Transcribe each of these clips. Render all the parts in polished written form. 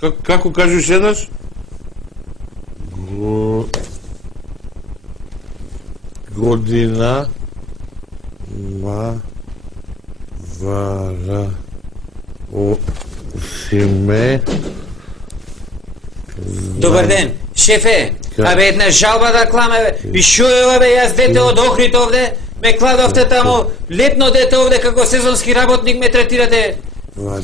Како кажеш еднаш? Година вара осиме. Добар ден, шефе. Абе една жалба да кламе, бе. И шо е, бе, јас дете од Охрид овде, ме кладовте тамо, летно дете овде, како сезонски работник ме третирате.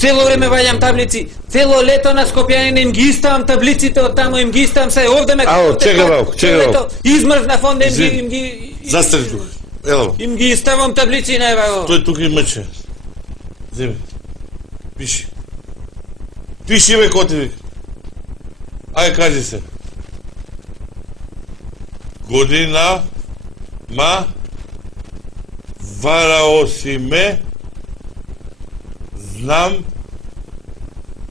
Цело време ваѓам таблици, цело лето на Скопјанин им ги иставам таблиците од тамо, им ги иставам се, овде ме кладовте. Чекај малку. Измрзнав онде им ги... Застани тука, ела. Им ги иставам таблици, не, бе. Тој тука и мъче. Земи. Пиши. Пиши, бе, коти, вика. Ајде, кажи се. Година вараосиме знам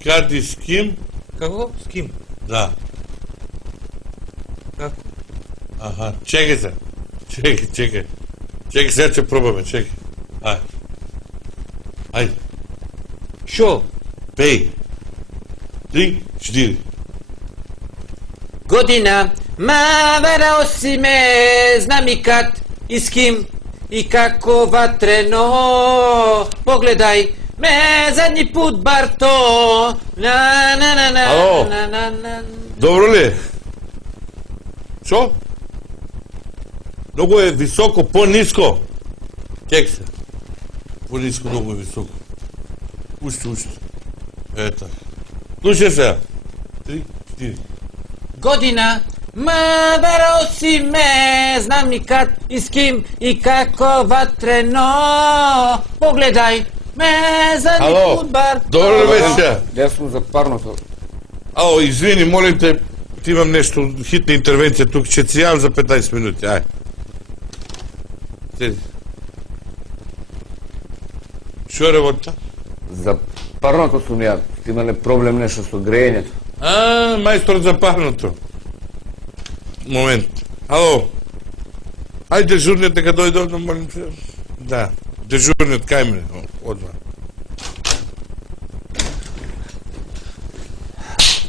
кади с ким. Како? С ким? Да. Како? Аха, чекай се. Чекай, сега ќе пробаме, чекай. Ајде. Шо? Пеј. 3, 4. Година вараосиме знам и кад и с ким и како ватрено. Погледај ме задни пут Барто. Ало? Добро ли? Шо? Многу е високо, по-ниско. Кек се. По-ниско, многу е високо. Уште. Ето. Слушай се. 3, 4. Година вараосиме знам и кад и с ким и како ватрено. Погледај ме задни пут Барто. Добро ли беше? Јас сум за парното. Ало, извини, молим те, ти имам нешто, хитна интервенција тук, ќе ти јавам за 15 минути, ај. Седи. Шо е работа? За парното сум ја. Имале проблем нешто со грејењето. Мајстор за парното. Момент. Ало. Ајде дежурниот нека дојде одма, молим се. Да. Дежурниот кај мене, одма.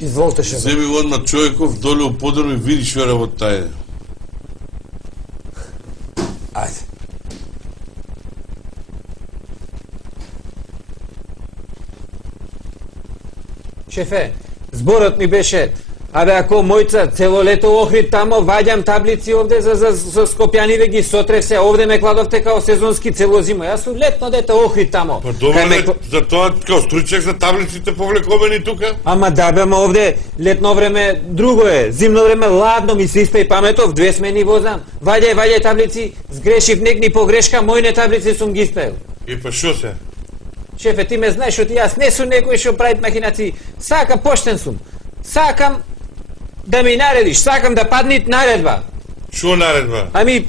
Изволте, шеф. Земи одма човеков, доле у подром и види шо е работа е. Ајде. Шефе, зборот ми беше, абе ако мојца цело лето Охрид тамо, ваѓам таблици овде за Скопјаните ги сотрев се, овде ме кладовте као сезонски цело зима. Јас сум летно дете Охрид тамо. Па добре, за тоа као стручек за таблиците повлекомени тука? Ама да бе, ама овде летно време друго е, зимно време ладно ми се испај паметов, 2 смени возам. Ваѓај таблици, сгрешив некни погрешка, мојне таблици сум ги испаил. И па шо се? Шефе, ти ме знаеш, оти јас не сум некој што прави махинации. Сакам, поштен сум. Сакам да ми наредиш, сакам да паднит наредба. Шо наредба? Ами,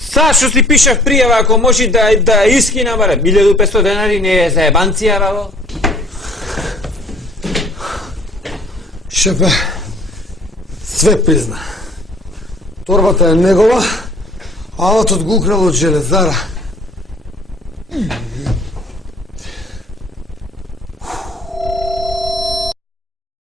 што си пишав пријава, ако може да искинам, баре, 1500 денари не е за ебанција, баво. Шефе, све призна. Торбата е негова, а аватот го украл од железара.